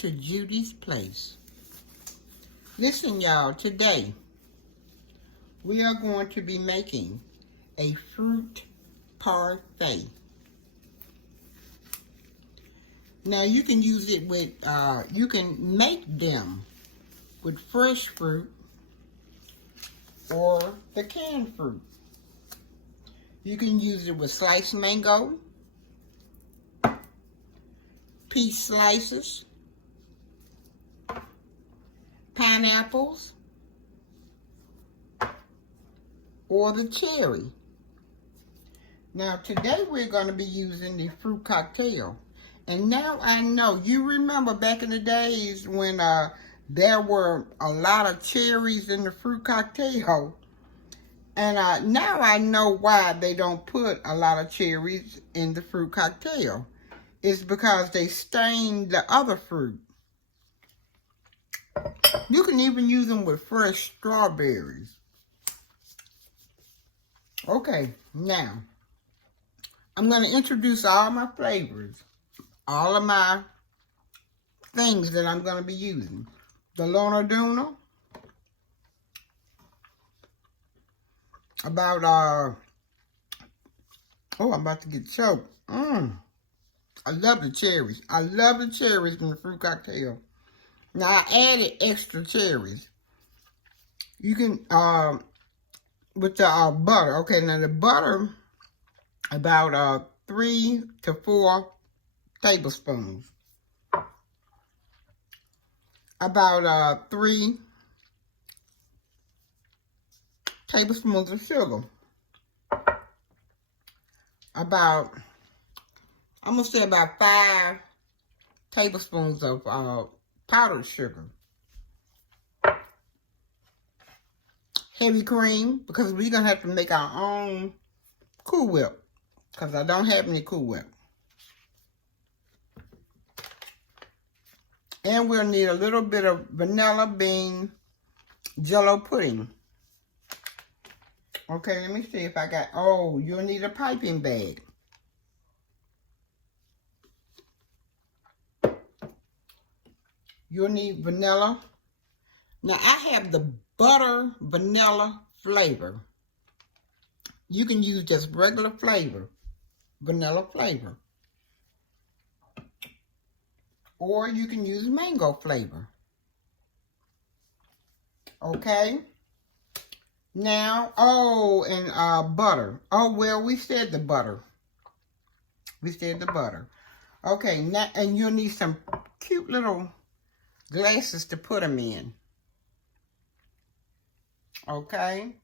to Judy's Place. Listen, y'all, today we are going to be making a fruit parfait. Now you can use it with, you can make them with fresh fruit or the canned fruit. You can use it with sliced mango, peach slices, pineapples, or the cherry. Now today we're going to be using the fruit cocktail. And now I know, you remember back in the days when there were a lot of cherries in the fruit cocktail. And now I know why they don't put a lot of cherries in the fruit cocktail. It's because they stain the other fruit. You can even use them with fresh strawberries. Okay, now I'm going to introduce all my flavors. All of my things that I'm going to be using. The Lona Duna. About, oh, I'm about to get choked. I love the cherries. I love the cherries in the fruit cocktail. Now, I added extra cherries. You can, with the butter. Okay, now the butter, about 3 to 4 tablespoons. About 3 tablespoons of sugar. About, I'm going to say about 5 tablespoons of powdered sugar. Heavy cream, because we're going to have to make our own Cool Whip, because I don't have any Cool Whip. And we'll need a little bit of vanilla bean jello pudding. Okay, let me see if I got, oh, you'll need a piping bag. You'll need vanilla. Now, I have the butter vanilla flavor. You can use just regular flavor, vanilla flavor. Or you can use mango flavor. Okay? Now, oh, and butter. Oh, well, we said the butter. We said the butter. Okay, now, and you'll need some cute little glasses to put them in. Okay?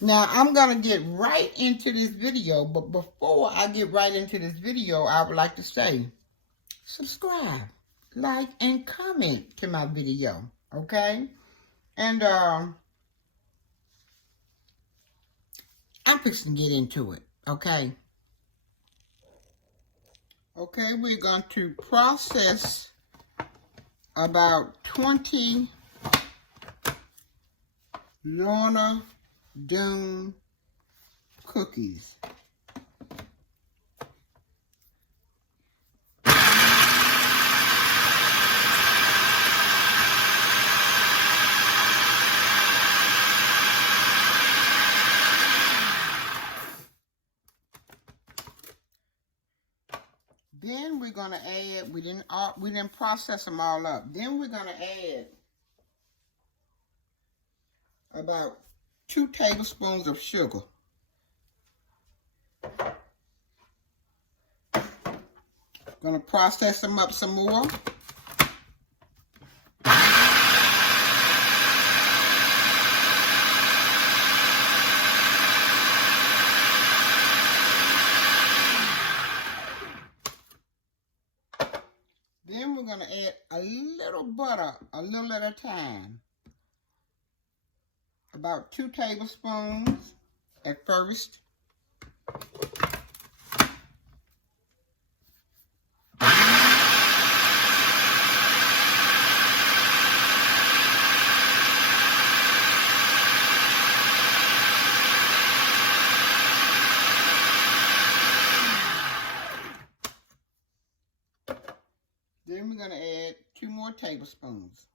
Now, I'm going to get right into this video, but before I get right into this video, I would like to say, subscribe, like, and comment to my video, okay? And I'm fixing to get into it, okay? Okay, we're going to process about 20 Lorna Doone cookies. Then we're gonna add, we didn't process them all up. Then we're gonna add about 2 tablespoons of sugar. Gonna process them up some more. Then we're going to add a little butter, a little at a time. About 2 tablespoons at first. more tablespoons.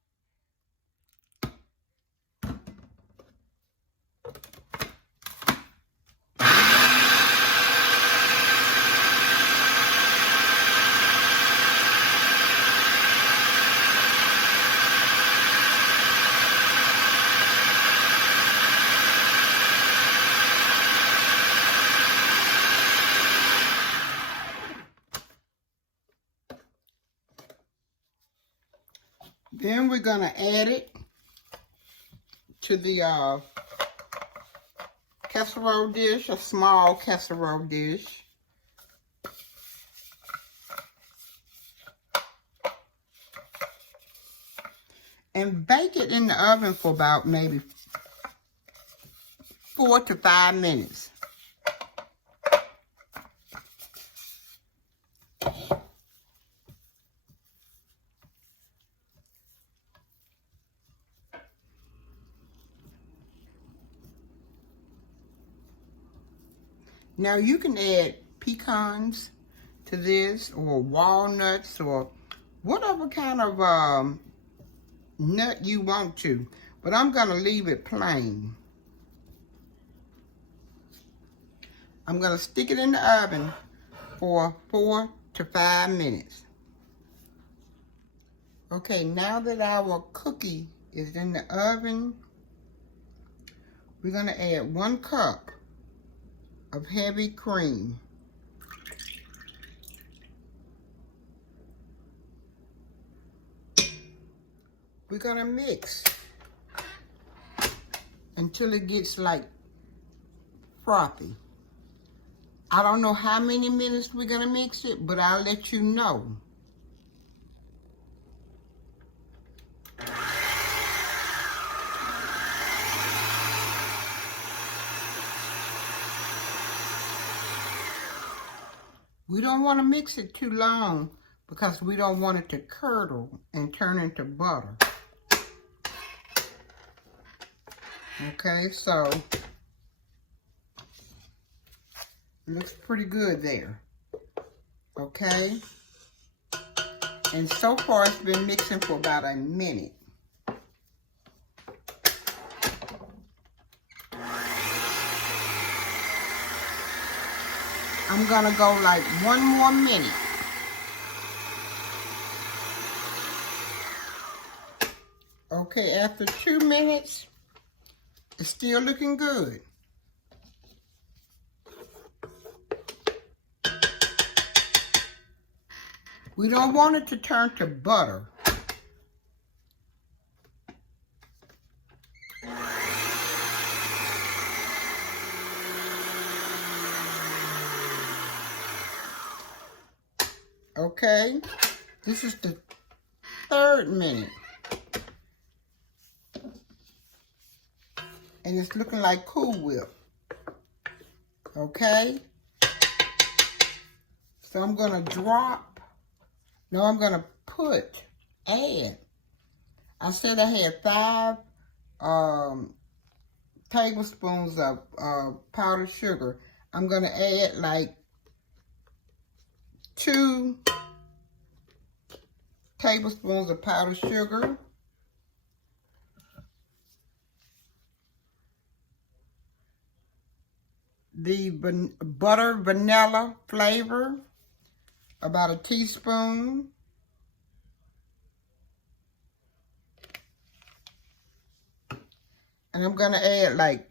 Then we're going to add it to the casserole dish, a small casserole dish. And bake it in the oven for about maybe 4 to 5 minutes. Now you can add pecans to this, or walnuts, or whatever kind of nut you want to, but I'm gonna leave it plain. I'm gonna stick it in the oven for 4 to 5 minutes. Okay, now that our cookie is in the oven, we're gonna add 1 cup of heavy cream. We're gonna mix until it gets like frothy. I don't know how many minutes we're gonna mix it, but I'll let you know. We don't want to mix it too long because we don't want it to curdle and turn into butter. Okay, so it looks pretty good there. Okay, and so far it's been mixing for about a minute. I'm gonna go like 1 more minute. Okay, after 2 minutes, it's still looking good. We don't want it to turn to butter. Okay, this is the 3rd minute. And it's looking like Cool Whip. Okay? So I'm going to I'm going to add. I said I had 5 tablespoons of powdered sugar. I'm going to add like 2 tablespoons of powdered sugar. The butter vanilla flavor, about 1 teaspoon. And I'm going to add like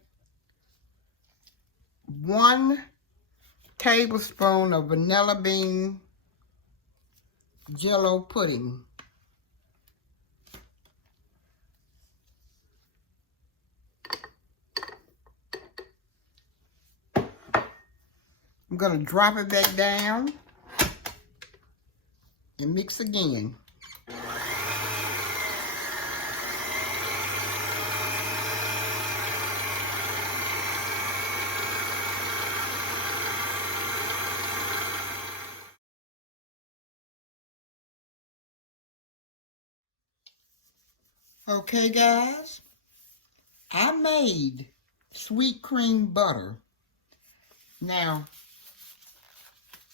1 tablespoon of vanilla bean Jell-O pudding. I'm going to drop it back down and mix again. Okay, guys, I made sweet cream butter. Now,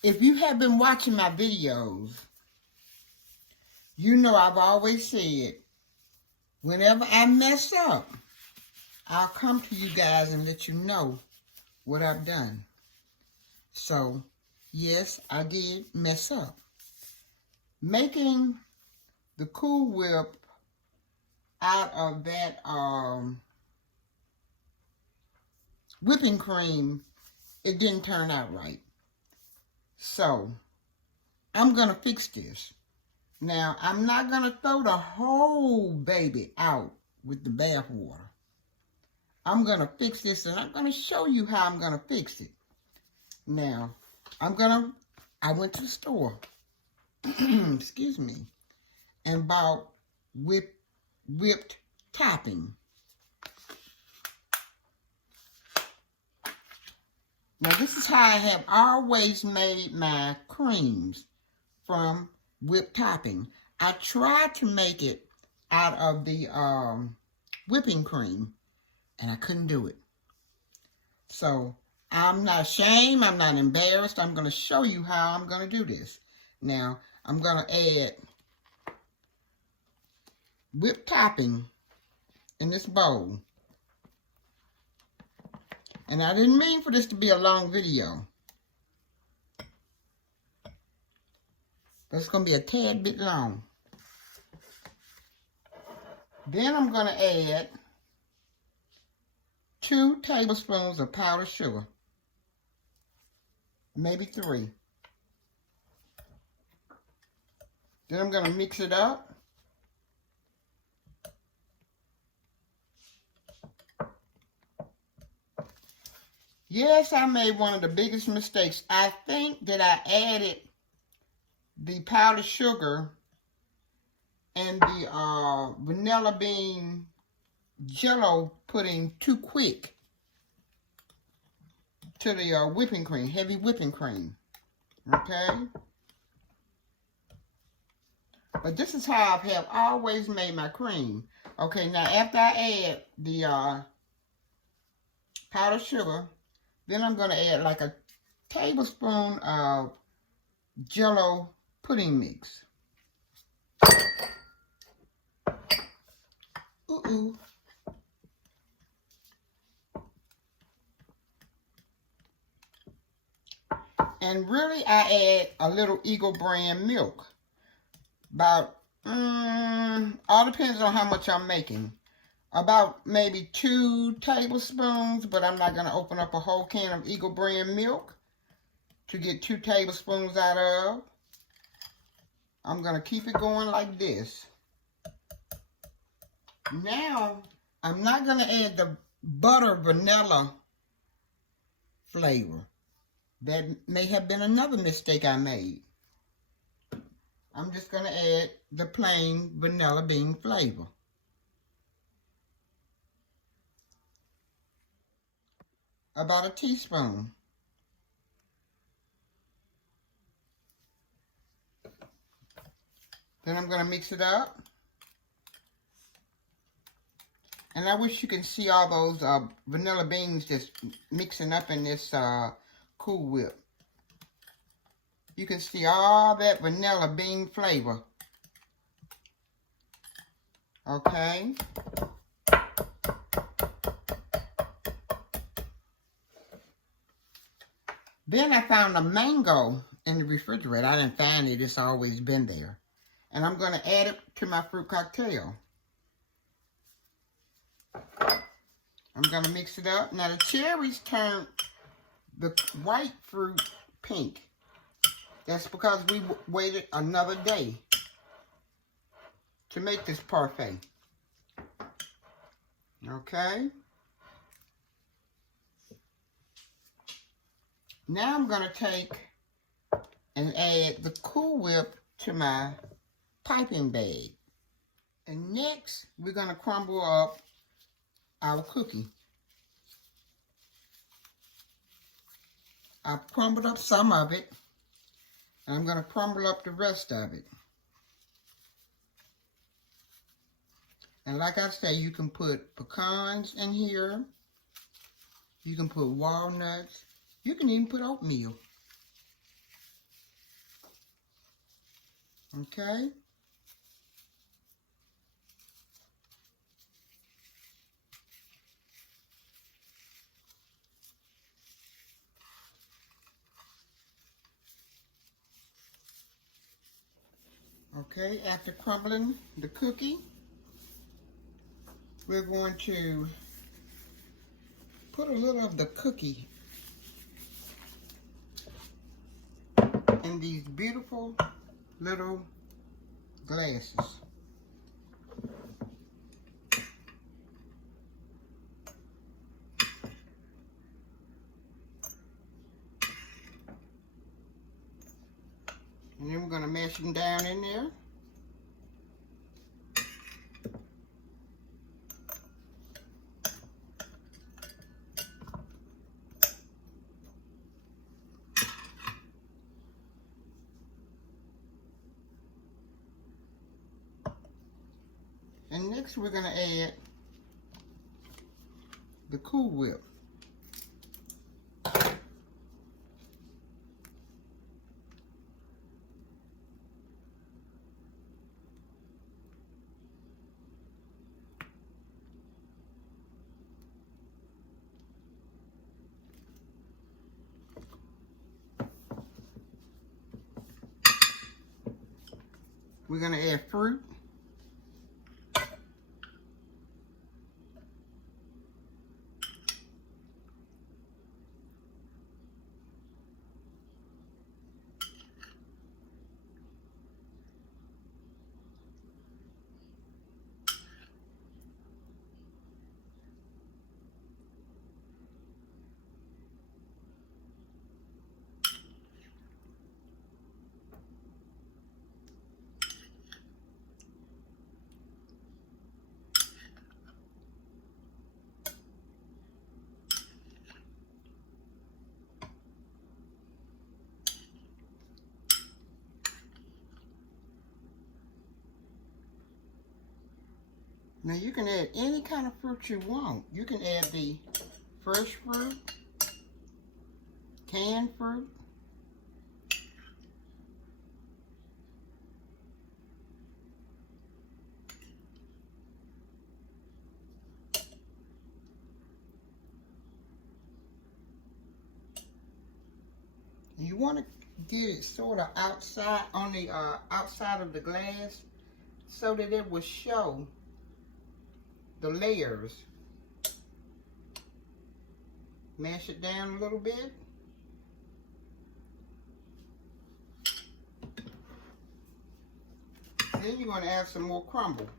if you have been watching my videos, You know I've always said, whenever I mess up, I'll come to you guys and let you know what I've done. So, yes, I did mess up. Making the Cool Whip out of that whipping cream, it didn't turn out right. So, I'm going to fix this. Now, I'm not going to throw the whole baby out with the bath water. I'm going to fix this, and I'm going to show you how I'm going to fix it. Now, I went to the store, excuse me, and bought whipped topping. Now, this is how I have always made my creams, from whipped topping. I tried to make it out of the whipping cream, and I couldn't do it. So, I'm not ashamed, I'm not embarrassed. I'm going to show you how I'm going to do this. Now, I'm going to add whipped topping in this bowl. And I didn't mean for this to be a long video, but it's going to be a tad bit long. Then I'm going to add 2 tablespoons of powdered sugar. Maybe 3. Then I'm going to mix it up. Yes, I made one of the biggest mistakes. I think that I added the powdered sugar and the vanilla bean jello pudding too quick to the whipping cream, heavy whipping cream. Okay? But this is how I have always made my cream. Okay, now after I add the powdered sugar, then I'm going to add like a tablespoon of jello pudding mix. Ooh. And really, I add a little Eagle brand milk. About, all depends on how much I'm making. About maybe 2 tablespoons, but I'm not going to open up a whole can of Eagle brand milk to get 2 tablespoons out of. I'm going to keep it going like this. Now, I'm not going to add the butter vanilla flavor. That may have been another mistake I made. I'm just going to add the plain vanilla bean flavor. About a teaspoon. Then I'm going to mix it up. And I wish you can see all those vanilla beans just mixing up in this Cool Whip. You can see all that vanilla bean flavor. Okay. Then I found a mango in the refrigerator. I didn't find it. It's always been there. And I'm going to add it to my fruit cocktail. I'm going to mix it up. Now the cherries turn the white fruit pink. That's because we waited another day to make this parfait. Okay. Now I'm going to take and add the Cool Whip to my piping bag. And next, we're going to crumble up our cookie. I've crumbled up some of it, and I'm going to crumble up the rest of it. And like I say, you can put pecans in here. You can put walnuts. You can even put oatmeal. Okay? Okay, after crumbling the cookie, we're going to put a little of the cookie in these beautiful little glasses. And then we're going to mash them down in there. And next we're going to add the Cool Whip. We're going to add fruit. Now you can add any kind of fruit you want. You can add the fresh fruit, canned fruit, and you want to get it sort of outside on the outside of the glass so that it will show the layers. Mash it down a little bit. Then you're going to add some more crumble.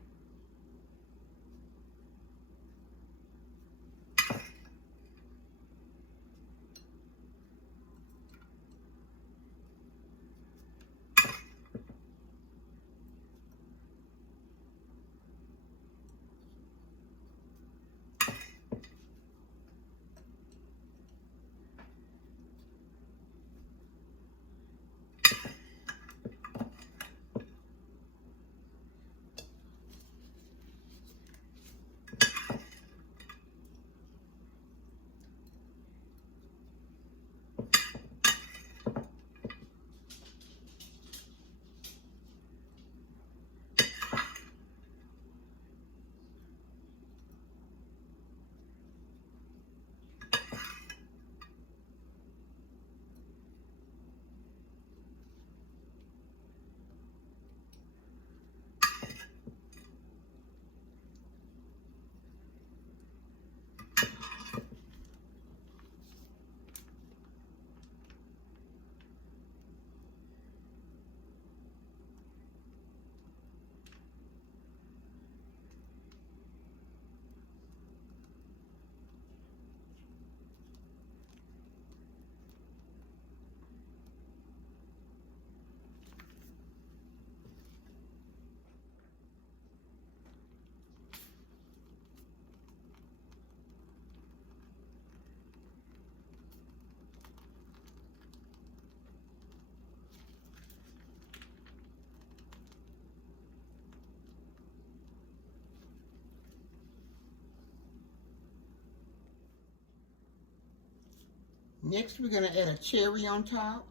Next, we're going to add a cherry on top.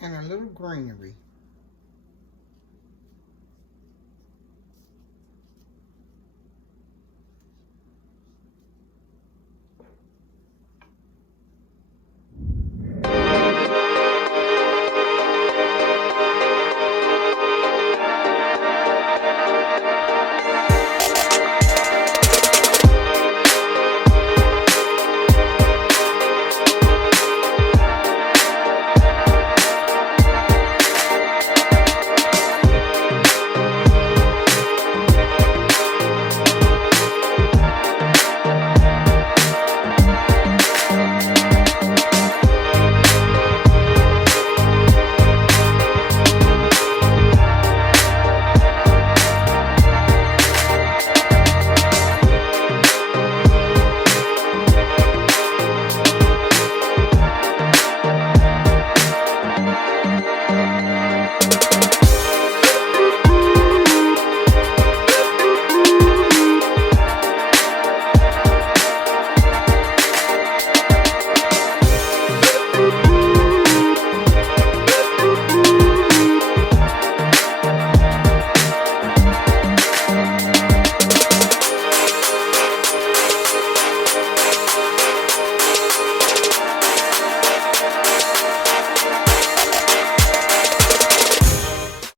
and a little greenery.